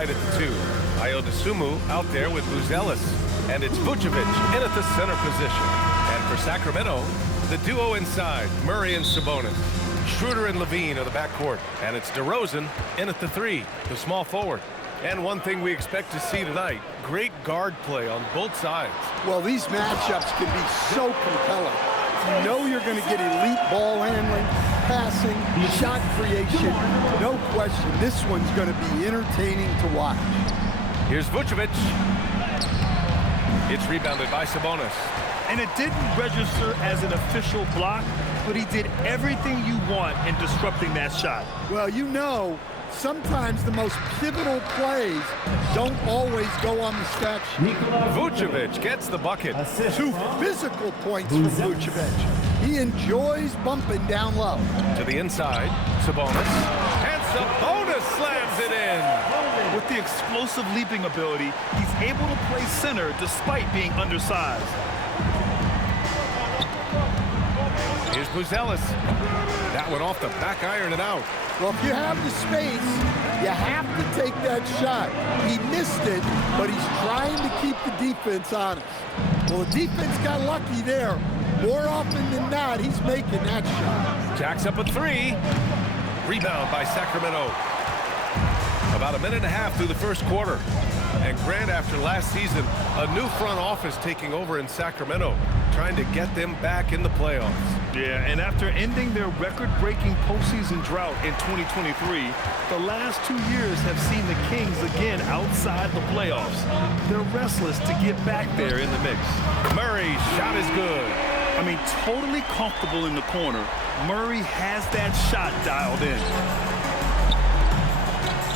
Right at the 2. Ayo Dosunmu out there with Buzelis. And it's Vucevic in at the center position. And for Sacramento, the duo inside, Murray and Sabonis. Schroeder and Levine are the backcourt. And it's DeRozan in at the 3, the small forward. And one thing we expect to see tonight, great guard play on both sides. Well, these matchups can be so compelling. You know you're going to get elite ball handling, passing, shot creation. No question, this one's going to be entertaining to watch. Here's Vucevic. It's rebounded by Sabonis. And it didn't register as an official block, but he did everything you want in disrupting that shot. Well, you know, sometimes the most pivotal plays don't always go on the stat sheet. Vucevic gets the bucket. 2 physical points from Vucevic. He enjoys bumping down low. To the inside, Sabonis. And Sabonis slams it in. With the explosive leaping ability, he's able to play center despite being undersized. Here's Buzelis. That one off the back iron and out. Well, if you have the space, you have to take that shot. He missed it, but he's trying to keep the defense honest. Well, the defense got lucky there. More often than not, he's making that shot. Jacks up a 3. Rebound by Sacramento. About a minute and a half through the first quarter. And Grant, after last season, a new front office taking over in Sacramento, trying to get them back in the playoffs. Yeah, and after ending their record-breaking postseason drought in 2023, the last 2 years have seen the Kings again outside the playoffs. They're restless to get back there in the mix. Murray's shot is good. I mean, totally comfortable in the corner. Murray has that shot dialed in.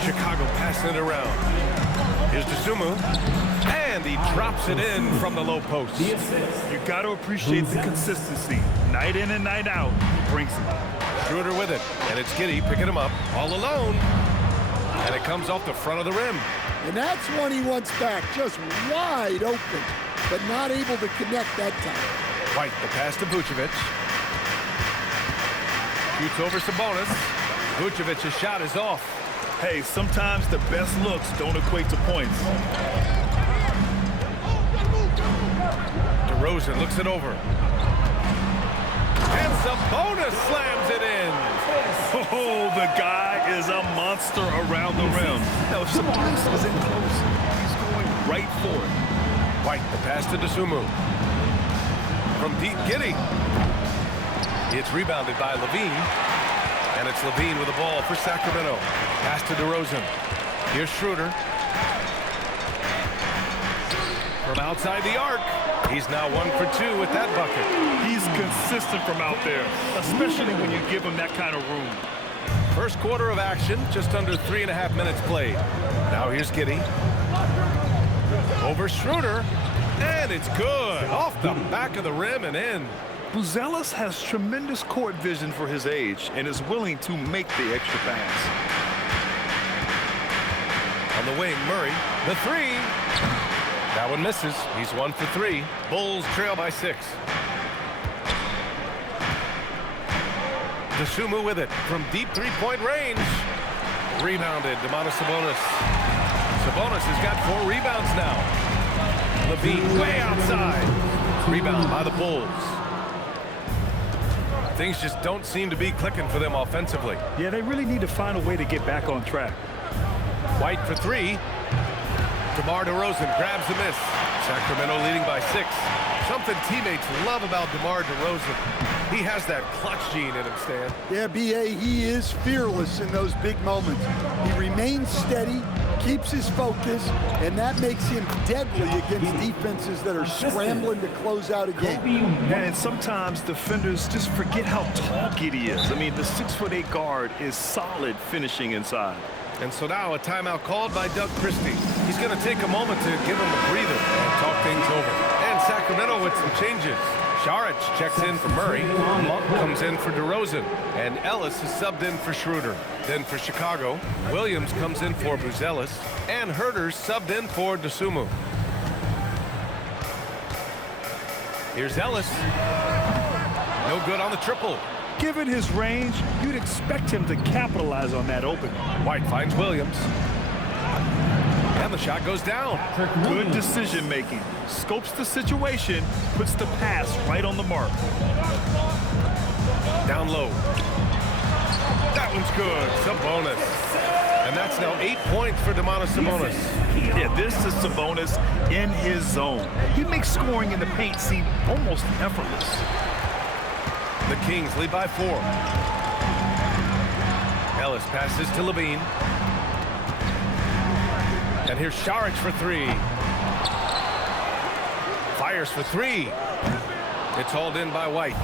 Chicago passing it around. Here's Dosunmu. And he drops it in from the low post. You got to appreciate the consistency. Night in and night out, he brings it. Schroeder with it. And it's Giddey picking him up all alone. And it comes off the front of the rim. And that's one he wants back, just wide open, but not able to connect that time. White, the pass to Vucevic. Shoots over Sabonis. Vucevic's shot is off. Hey, sometimes the best looks don't equate to points. DeRozan looks it over. And Sabonis slams it in. Oh, the guy is a monster around the rim. Now, if Sabonis is in close, he's going right for it. White, the pass to Dosunmu. From deep, Giddey. It's rebounded by Levine. And it's Levine with the ball for Sacramento. Pass to DeRozan. Here's Schroeder. From outside the arc. He's now 1 for 2 with that bucket. He's consistent from out there, especially when you give him that kind of room. First quarter of action, just under 3.5 minutes played. Now here's Giddey. Over Schroeder. And it's good. Off the back of the rim and in. Buzelis has tremendous court vision for his age and is willing to make the extra pass. On the wing, Murray, the 3. That one misses. He's 1 for 3. Bulls trail by 6. Dosunmu with it from deep 3-point range. Rebounded, Domantas Sabonis. Sabonis has got 4 rebounds now. Levine way outside. Rebound by the Bulls. Things just don't seem to be clicking for them offensively. Yeah, they really need to find a way to get back on track. White for 3. DeMar DeRozan grabs the miss. Sacramento leading by 6. Something teammates love about DeMar DeRozan. He has that clutch gene in him, Stan. Yeah, B.A., he is fearless in those big moments. He remains steady, keeps his focus, and that makes him deadly against defenses that are scrambling to close out a game. And sometimes defenders just forget how tall Giddey is. I mean, the 6'8" guard is solid finishing inside. And so now a timeout called by Doug Christie. He's going to take a moment to give him a breather and talk things over. And Sacramento with some changes. Saric checks in for Murray. Monk comes in for DeRozan. And Ellis is subbed in for Schroeder. Then for Chicago, Williams comes in for Buzelis. And Herter's subbed in for Dosunmu. Here's Ellis. No good on the triple. Given his range, you'd expect him to capitalize on that open. White finds Williams. And the shot goes down. Good decision making. Scopes the situation, puts the pass right on the mark. Down low. That one's good. Sabonis. And that's now 8 points for Domantas Sabonis. Yeah, this is Sabonis in his zone. He makes scoring in the paint seem almost effortless. The Kings lead by 4. Ellis passes to Levine. And here's Šarić for 3. Fires for 3. It's hauled in by White.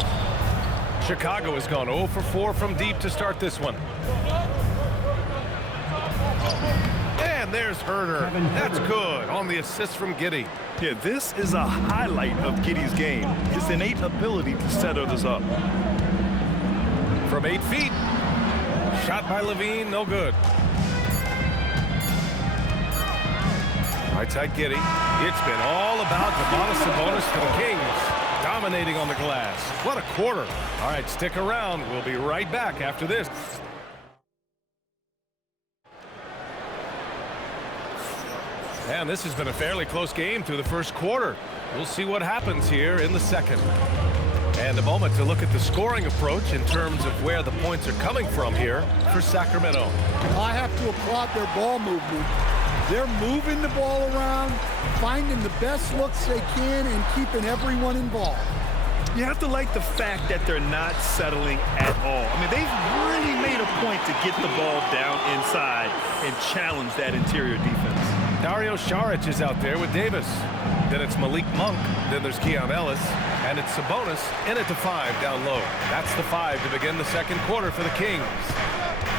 Chicago has gone 0 for 4 from deep to start this one. And there's Huerter. That's good on the assist from Giddey. Yeah, this is a highlight of Giddey's game. His innate ability to set others up. From 8 feet. Shot by Levine, no good. Right side Giddey. It's been all about Domantas Sabonis for the Kings. Dominating on the glass. What a quarter. All right, stick around. We'll be right back after this. And this has been a fairly close game through the first quarter. We'll see what happens here in the second. And a moment to look at the scoring approach in terms of where the points are coming from here for Sacramento. I have to applaud their ball movement. They're moving the ball around, finding the best looks they can, and keeping everyone involved. You have to like the fact that they're not settling at all. I mean, they've really made a point to get the ball down inside and challenge that interior defense. Dario Šarić is out there with Davis. Then it's Malik Monk. Then there's Keon Ellis. And it's Sabonis in at the 5 down low. That's the 5 to begin the second quarter for the Kings.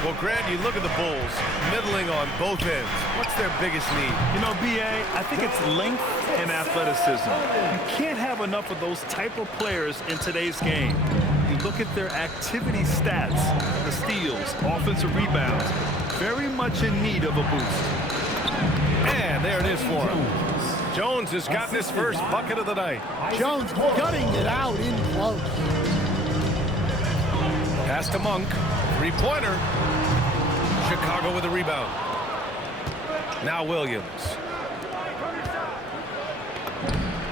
Well, Grant, you look at the Bulls, middling on both ends. What's their biggest need? You know, B.A., I think it's length and athleticism. You can't have enough of those type of players in today's game. You look at their activity stats, the steals, offensive rebounds, very much in need of a boost. And there it is for him. Jones has gotten his first bucket of the night. Jones gutting it out in close. Pass to Monk. Three-pointer. Chicago with a rebound. Now Williams.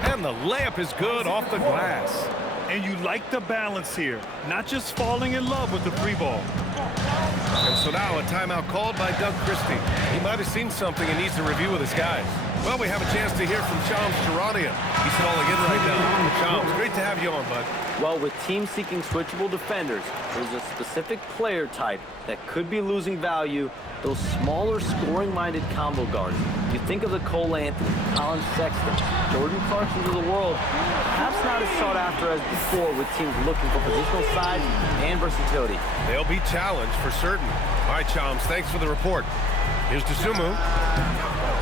And the layup is good off the glass. And you like the balance here, not just falling in love with the free ball. And so now a timeout called by Doug Christie. He might have seen something and needs to review with his guys. Well, we have a chance to hear from Shams Charania. He's calling in right now. Shams, great to have you on, bud. Well, with teams seeking switchable defenders, there's a specific player type that could be losing value, those smaller scoring-minded combo guards. You think of the Cole Anthony, Colin Sexton, Jordan Clarksons of the world, perhaps not as sought after as before with teams looking for positional size and versatility. They'll be challenged for certain. All right, Shams, thanks for the report. Here's Dosunmu.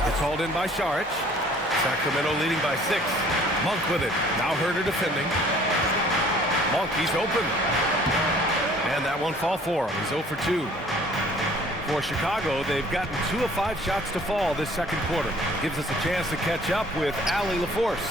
It's hauled in by Šarić. Sacramento leading by 6. Monk with it. Now Huerter defending. Monk, he's open. And that won't fall for him. He's 0 for 2. For Chicago, they've gotten 2 of 5 shots to fall this second quarter. Gives us a chance to catch up with Allie LaForce.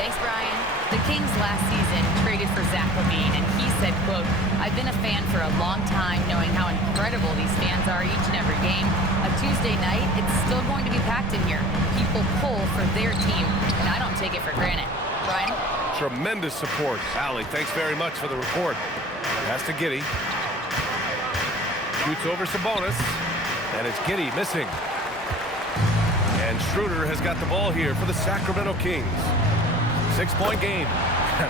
Thanks, Brian. The Kings last season traded for Zach LaVine, and he said, quote, "I've been a fan for a long time, knowing how incredible these fans are each and every game. A Tuesday night, it's still going to be packed in here. People pull for their team, and I don't take it for granted." Brian? Tremendous support. Allie, thanks very much for the report. Pass to Giddey. Shoots over Sabonis. And it's Giddey missing. And Schroeder has got the ball here for the Sacramento Kings. 6-point game.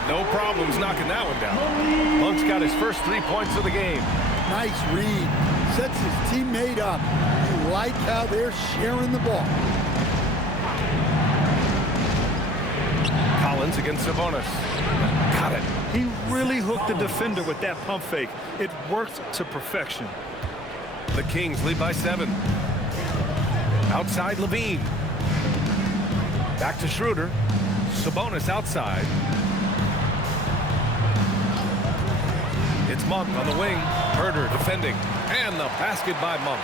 No problems knocking that one down. Monk's got his first 3 points of the game. Nice read. Sets his teammate up. You like how they're sharing the ball. Collins against Sabonis. Got it. He really hooked the defender with that pump fake. It worked to perfection. The Kings lead by 7. Outside Levine. Back to Schroeder. Sabonis outside. It's Monk on the wing. Huerter defending. And the basket by Monk.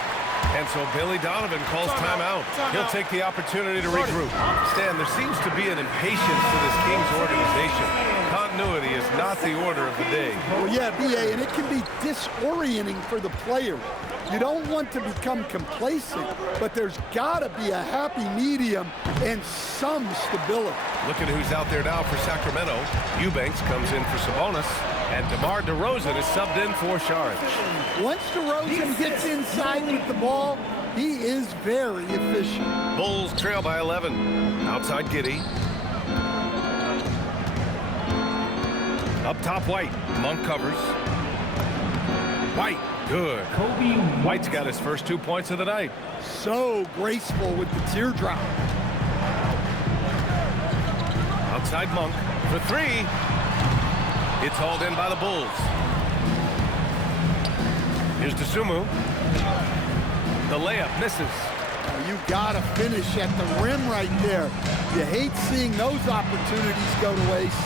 And so Billy Donovan calls timeout. He'll take the opportunity to regroup. Stan, there seems to be an impatience to this Kings organization. Continuity is not the order of the day. Oh, yeah, B.A., and it can be disorienting for the player. You don't want to become complacent, but there's got to be a happy medium and some stability. Look at who's out there now for Sacramento. Eubanks comes in for Sabonis, and DeMar DeRozan is subbed in for Saric. Once DeRozan gets inside with the ball, he is very efficient. Bulls trail by 11. Outside Giddey. Up top, White. Monk covers. White, good. White's got his first 2 points of the night. So graceful with the teardrop. Outside Monk for three. It's hauled in by the Bulls. Here's Dosunmu. The layup misses. You gotta finish at the rim right there. You hate seeing those opportunities go to waste.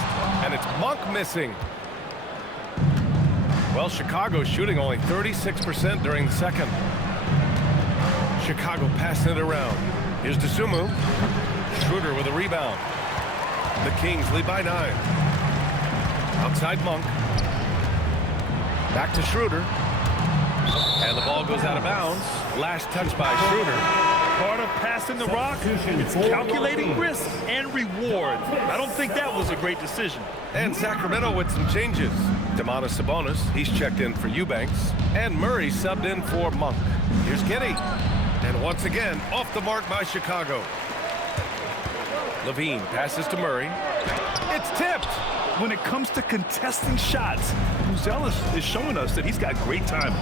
And it's Monk missing. Well, Chicago's shooting only 36% during the second. Chicago passing it around. Here's Dosunmu. Schroeder with a rebound. The Kings lead by 9. Outside Monk. Back to Schroeder. And the ball goes out of bounds. Last touch by Schroeder. Part of passing the rock, it's calculating risk and reward. I don't think that was a great decision. And Sacramento with some changes. Domantas Sabonis, he's checked in for Eubanks. And Murray subbed in for Monk. Here's Giddey. And once again, off the mark by Chicago. Levine passes to Murray. It's tipped. When it comes to contesting shots, Buzelis is showing us that he's got great timing.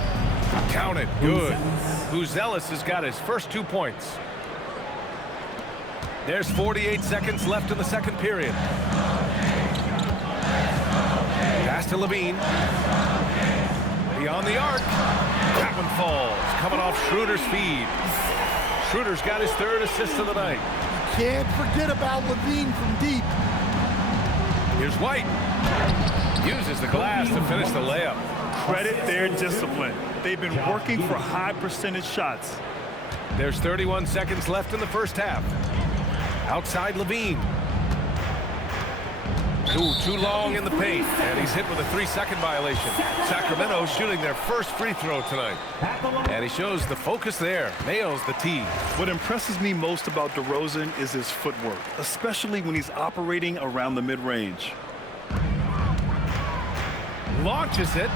Count it. Good. Buzelis has got his first 2 points. There's 48 seconds left in the second period. Pass to Levine. Beyond the arc. That one falls. Coming off Schroeder's feed. Schroeder's got his third assist of the night. Can't forget about Levine from deep. Here's White. Uses the glass to finish the layup. Credit their discipline. They've been working for high percentage shots. There's 31 seconds left in the first half. Outside Levine. Too long in the paint, and he's hit with a 3-second violation. Sacramento shooting their first free throw tonight. And he shows the focus there. Nails the tee. What impresses me most about DeRozan is his footwork, especially when he's operating around the mid-range. Launches it.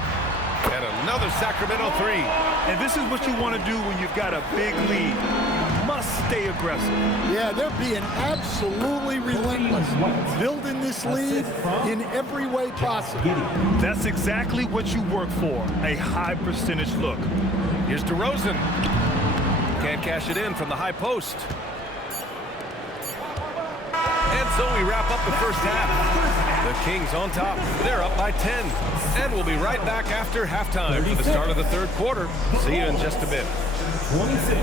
And another Sacramento three. And this is what you want to do when you've got a big lead. You must stay aggressive. Yeah, they're being absolutely relentless. Building this lead in every way possible. That's exactly what you work for, a high percentage look. Here's DeRozan. Can't cash it in from the high post. And so we wrap up the first half. The Kings on top. They're up by 10. And we'll be right back after halftime for the start of the third quarter. See you in just a bit. 26.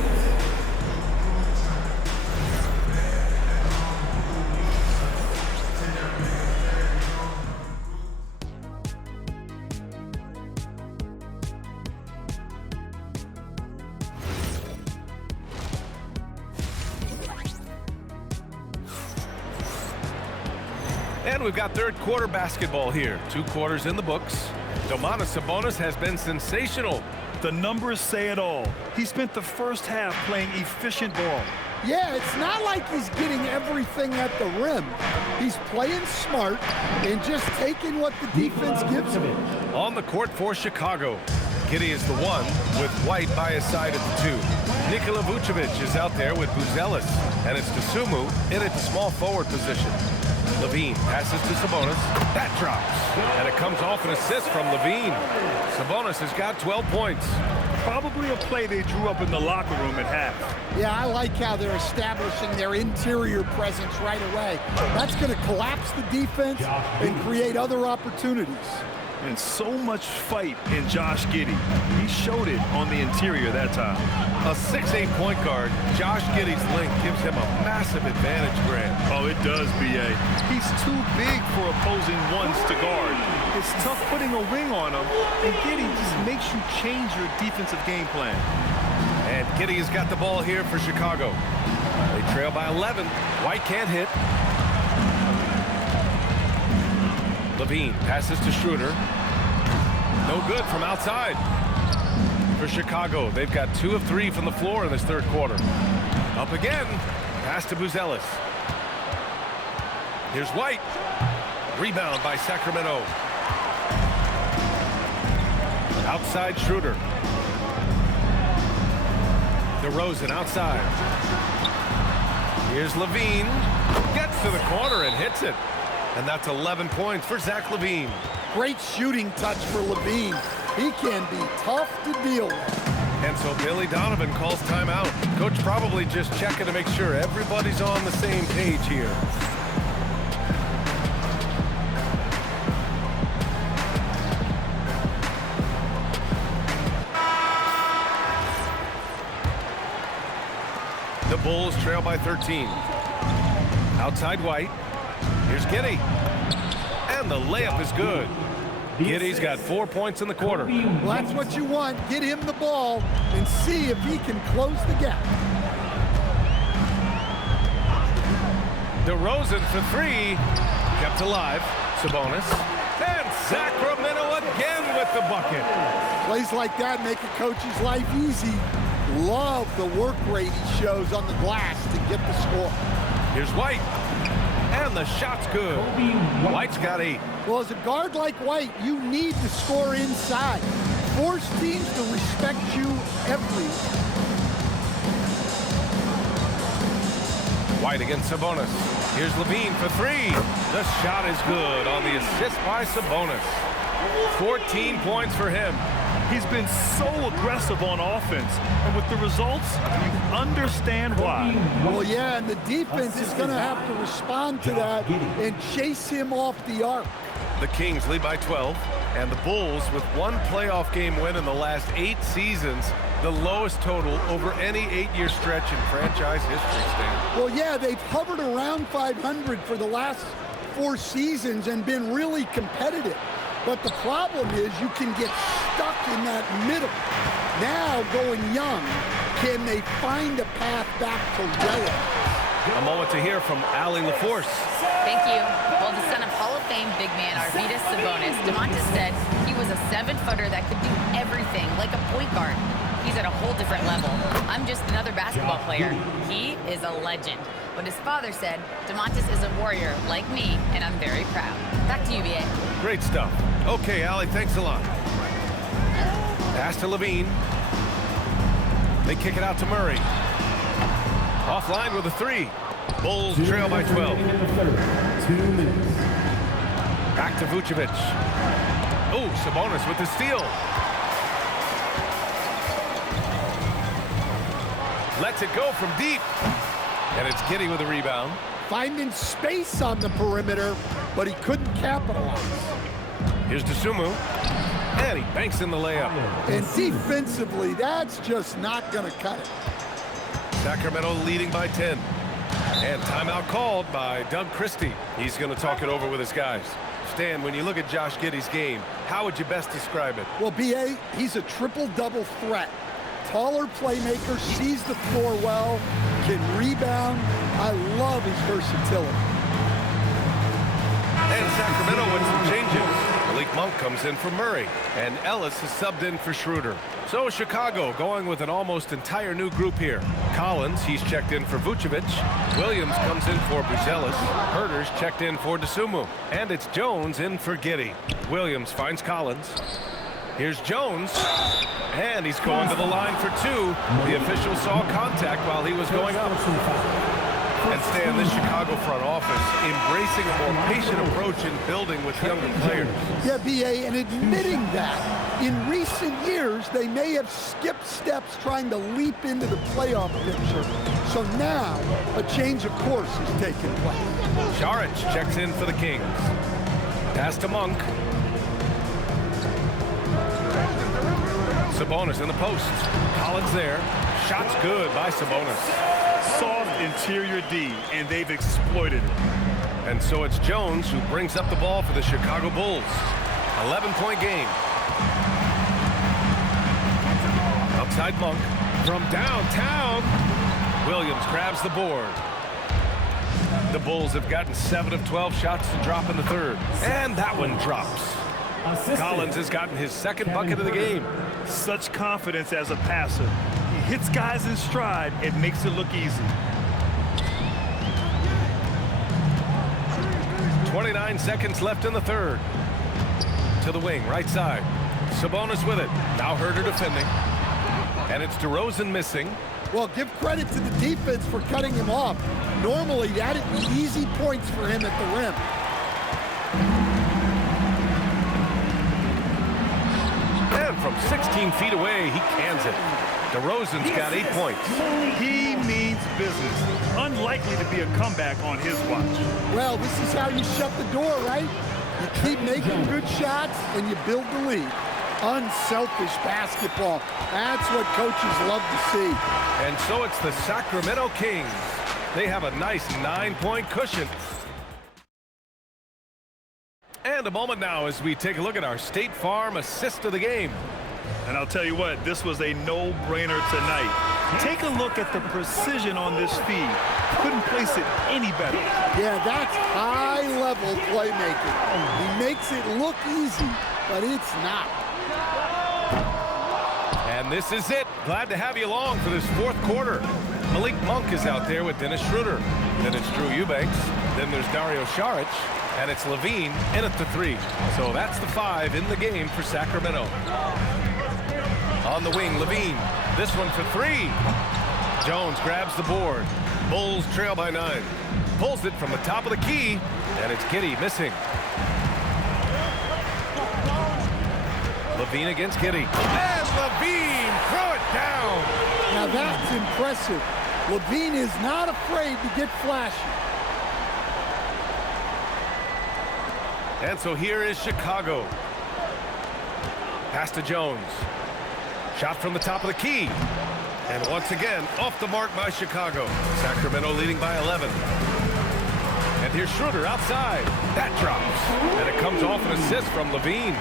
And we've got third quarter basketball here. 2 quarters in the books. Domantas Sabonis has been sensational. The numbers say it all. He spent the first half playing efficient ball. Yeah, it's not like he's getting everything at the rim. He's playing smart and just taking what the defense gives him. On the court for Chicago. Giddey is the 1 with White by his side at the 2. Nikola Vucevic is out there with Buzelis. And it's Dosunmu in at the small forward position. Levine passes to Sabonis. That drops. And it comes off an assist from Levine. Sabonis has got 12 points. Probably a play they drew up in the locker room at half. Yeah, I like how they're establishing their interior presence right away. That's going to collapse the defense and create other opportunities. And so much fight in Josh Giddey. He showed it on the interior that time. A 6'8" point guard, Josh Giddey's length gives him a massive advantage, Grant. Oh, it does, B.A. He's too big for opposing ones to guard. It's tough putting a ring on him, and Giddey just makes you change your defensive game plan. And Giddey has got the ball here for Chicago. They trail by 11. White can't hit. Levine passes to Schroeder. No good from outside. for Chicago. They've got 2 of 3 from the floor in this third quarter. Up again. Pass to Buzelis. Here's White. Rebound by Sacramento. Outside Schroeder. DeRozan outside. Here's Levine. Gets to the corner and hits it. And that's 11 points for Zach LaVine. Great shooting touch for Levine. He can be tough to deal with. And so Billy Donovan calls timeout. Coach probably just checking to make sure everybody's on the same page here. The Bulls trail by 13. Outside White. Here's Giddey. And the layup is good. Giddey's got 4 points in the quarter. Well, that's what you want. Get him the ball and see if he can close the gap. DeRozan for 3. Kept alive. Sabonis. And Sacramento again with the bucket. Plays like that make a coach's life easy. Love the work rate he shows on the glass to get the score. Here's White. And the shot's good. White's got 8. Well, as a guard like White, you need to score inside. Force teams to respect you everywhere. White against Sabonis. Here's Levine for 3. The shot is good on the assist by Sabonis. 14 points for him. He's been so aggressive on offense, and with the results, you understand why. Well, yeah, and the defense is going to have to respond to that and chase him off the arc. The Kings lead by 12, and the Bulls, with 1 playoff game win in the last 8 seasons, the lowest total over any 8-year stretch in franchise history, Stan. Well, yeah, they've hovered around 500 for the last 4 seasons and been really competitive. But the problem is you can get stuck in that middle. Now, going young, can they find a path back to relevance? A moment to hear from Allie LaForce. Thank you. Well, the son of Hall of Fame big man Arvydas Sabonis, Domantas said he was a 7-footer that could do everything, like a point guard. He's at a whole different level. I'm just another basketball player. He is a legend. But his father said, Domantas is a warrior like me, and I'm very proud. Back to you, B.A. Great stuff. Okay, Allie, thanks a lot. Pass to Levine. They kick it out to Murray. Offline with a 3. Bulls trail by 12. 2 minutes. Back to Vucevic. Oh, Sabonis with the steal. Lets it go from deep. And it's Giddey with a rebound. Finding space on the perimeter, but he couldn't capitalize. Here's Dosunmu. And he banks in the layup. And defensively, that's just not going to cut it. Sacramento leading by 10. And timeout called by Doug Christie. He's going to talk it over with his guys. Stan, when you look at Josh Giddey's game, how would you best describe it? Well, B.A., he's a triple-double threat. Taller playmaker, sees the floor well, can rebound. I love his versatility. And Sacramento with some changes. Malik Monk comes in for Murray, and Ellis is subbed in for Schroeder. So Chicago going with an almost entire new group here. Collins, he's checked in for Vucevic. Williams comes in for Buzelis. Herter's checked in for Dosunmu. And it's Jones in for Giddey. Williams finds Collins. Here's Jones. And he's going to the line for 2. The official saw contact while he was going up. And Stan, this Chicago front office embracing a more patient approach in building with younger players. Yeah, B.A., and admitting that in recent years, they may have skipped steps trying to leap into the playoff picture. So now, a change of course is taking place. Šarić checks in for the Kings. Pass to Monk. Sabonis in the post. Collins there. Shot's good by Sabonis. Soft interior D, and they've exploited it. And so it's Jones who brings up the ball for the Chicago Bulls. 11-point game. Outside Monk. From downtown, Williams grabs the board. The Bulls have gotten 7 of 12 shots to drop in the third. And that one drops. Collins has gotten his second bucket of the game. Such confidence as a passer. He hits guys in stride and makes it look easy. 29 seconds left in the third. To the wing, right side. Sabonis with it. Now Huerter defending. And it's DeRozan missing. Well, give credit to the defense for cutting him off. Normally, that'd be easy points for him at the rim. And from 16 feet away, he cans it. DeRozan's got 8 points. He means business. Unlikely to be a comeback on his watch. Well, this is how you shut the door, right? You keep making good shots, and you build the lead. Unselfish basketball. That's what coaches love to see. And so it's the Sacramento Kings. They have a nice 9-point cushion. And a moment now as we take a look at our State Farm assist of the game. And I'll tell you what, this was a no-brainer tonight. Take a look at the precision on this feed. Couldn't place it any better. Yeah, that's high-level playmaking. He makes it look easy, but it's not. And this is it. Glad to have you along for this fourth quarter. Malik Monk is out there with Dennis Schroeder. Then it's Drew Eubanks. Then there's Dario Saric. And it's Levine in at the 3. So that's the 5 in the game for Sacramento. On the wing, Levine. This one for 3. Jones grabs the board. Bulls trail by 9. Pulls it from the top of the key. And it's Giddey missing. Levine against Giddey. And Levine, throw it down. Now that's impressive. Levine is not afraid to get flashy. And so here is Chicago. Pass to Jones. Shot from the top of the key. And once again, off the mark by Chicago. Sacramento leading by 11. And here's Schroeder outside. That drops. And it comes off an assist from Levine.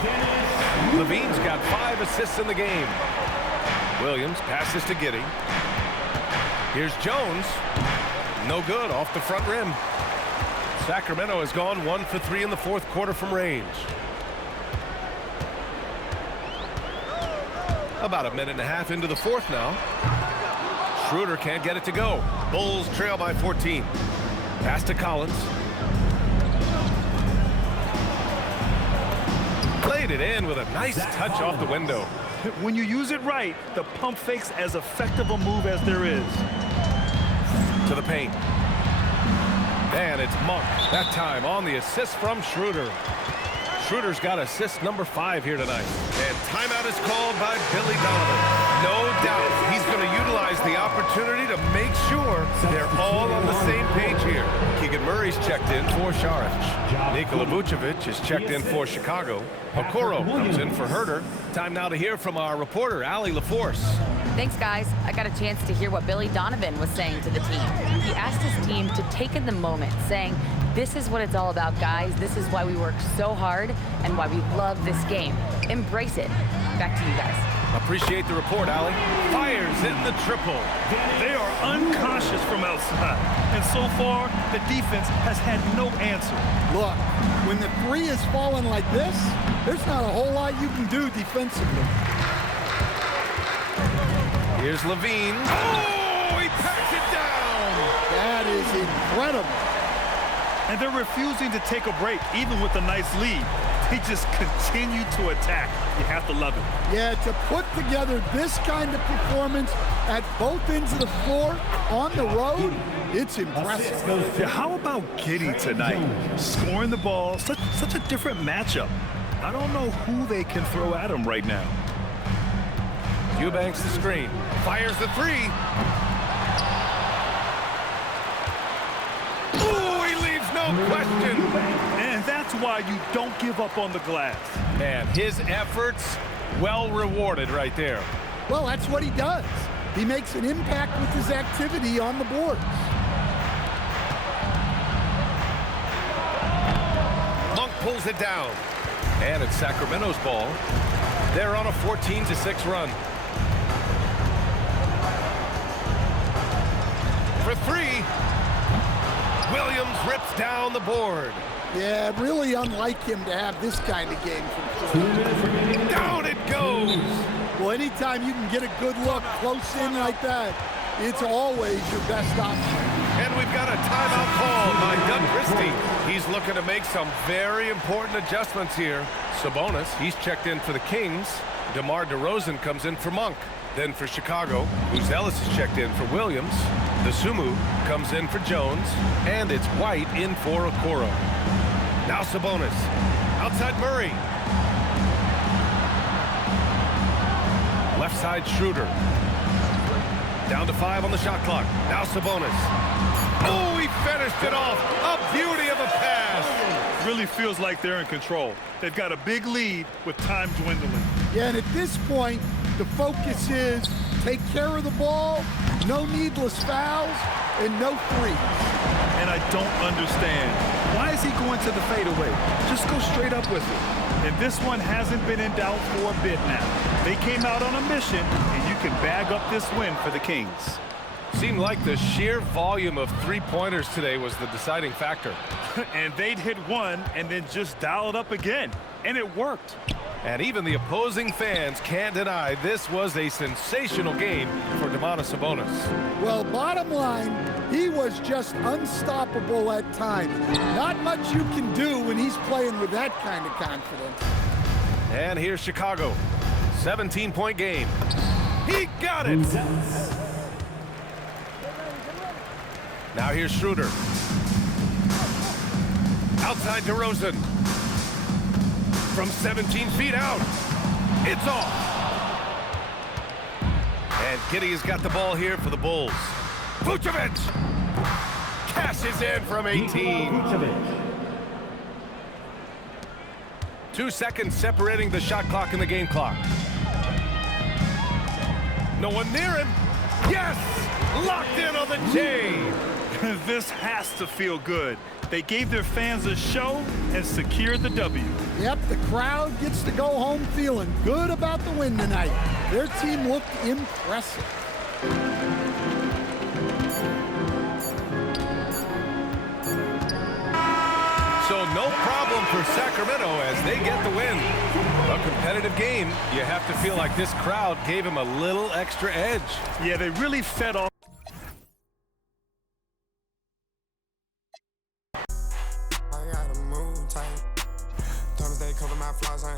Levine's got 5 assists in the game. Williams passes to Giddey. Here's Jones. No good, off the front rim. Sacramento has gone 1 for 3 in the fourth quarter from range. About a minute and a half into the fourth now. Schroeder can't get it to go. Bulls trail by 14. Pass to Collins. Played it in with a nice touch off the window. When you use it right, the pump fake's as effective a move as there is. To the paint. And it's Monk, that time on the assist from Schroeder. Schroeder's got assist number 5 here tonight. And timeout is called by Billy Donovan. No doubt he's going to utilize the opportunity to make sure they're all on the same page here. Keegan Murray's checked in for Saric. Nikola Vucevic is checked in for Chicago. Okoro comes in for Huerter. Time now to hear from our reporter, Allie LaForce. Thanks, guys. I got a chance to hear what Billy Donovan was saying to the team. He asked his team to take in the moment, saying, this is what it's all about, guys. This is why we work so hard and why we love this game. Embrace it. Back to you guys. Appreciate the report, Allie. Fires in the triple. They are unconscious from outside. And so far, the defense has had no answer. Look, when the 3 is falling like this, there's not a whole lot you can do defensively. Here's Levine. Oh, he packs it down. That is incredible. And they're refusing to take a break, even with a nice lead. They just continue to attack. You have to love it. Yeah, to put together this kind of performance at both ends of the floor on the road, it's impressive. Yeah, how about Giddey tonight? Scoring the ball, such a different matchup. I don't know who they can throw at him right now. Eubanks the screen. Fires the 3. Oh, he leaves no question. And that's why you don't give up on the glass. Man, his efforts well rewarded right there. Well, that's what he does. He makes an impact with his activity on the boards. Monk pulls it down. And it's Sacramento's ball. They're on a 14-6 run. For 3. Williams rips down the board. Yeah, really unlike him to have this kind of game from 2 minutes remaining. Down it goes. Well, anytime you can get a good look close in like that, it's always your best option. And we've got a timeout called by Doug Christie. He's looking to make some very important adjustments here. Sabonis, he's checked in for the Kings. DeMar DeRozan comes in for Monk. Then for Chicago, Bruce Ellis is checked in for Williams. Dosunmu comes in for Jones. And it's White in for Okoro. Now Sabonis. Outside Murray. Left side Schroeder. Down to 5 on the shot clock. Now Sabonis. Oh, he finished it off. A beauty of a pass. Really feels like they're in control. They've got a big lead with time dwindling. Yeah, and at this point, the focus is take care of the ball, no needless fouls, and no threes. And I don't understand. Why is he going to the fadeaway? Just go straight up with it. And this one hasn't been in doubt for a bit now. They came out on a mission, and you can bag up this win for the Kings. Seemed like the sheer volume of three-pointers today was the deciding factor. And they'd hit one and then just dial it up again. And it worked. And even the opposing fans can't deny this was a sensational game for Domantas Sabonis. Well, bottom line, he was just unstoppable at times. Not much you can do when he's playing with that kind of confidence. And here's Chicago. 17-point game. He got it! Now here's Schroeder. Outside DeRozan. From 17 feet out. It's off. And Giddey's got the ball here for the Bulls. Vucevic cashes in from 18. 2 seconds separating the shot clock and the game clock. No one near him. Yes! Locked in on the J. This has to feel good. They gave their fans a show and secured the W. Yep, the crowd gets to go home feeling good about the win tonight. Their team looked impressive. So no problem for Sacramento as they get the win. A competitive game, you have to feel like this crowd gave him a little extra edge. Yeah, they really fed off.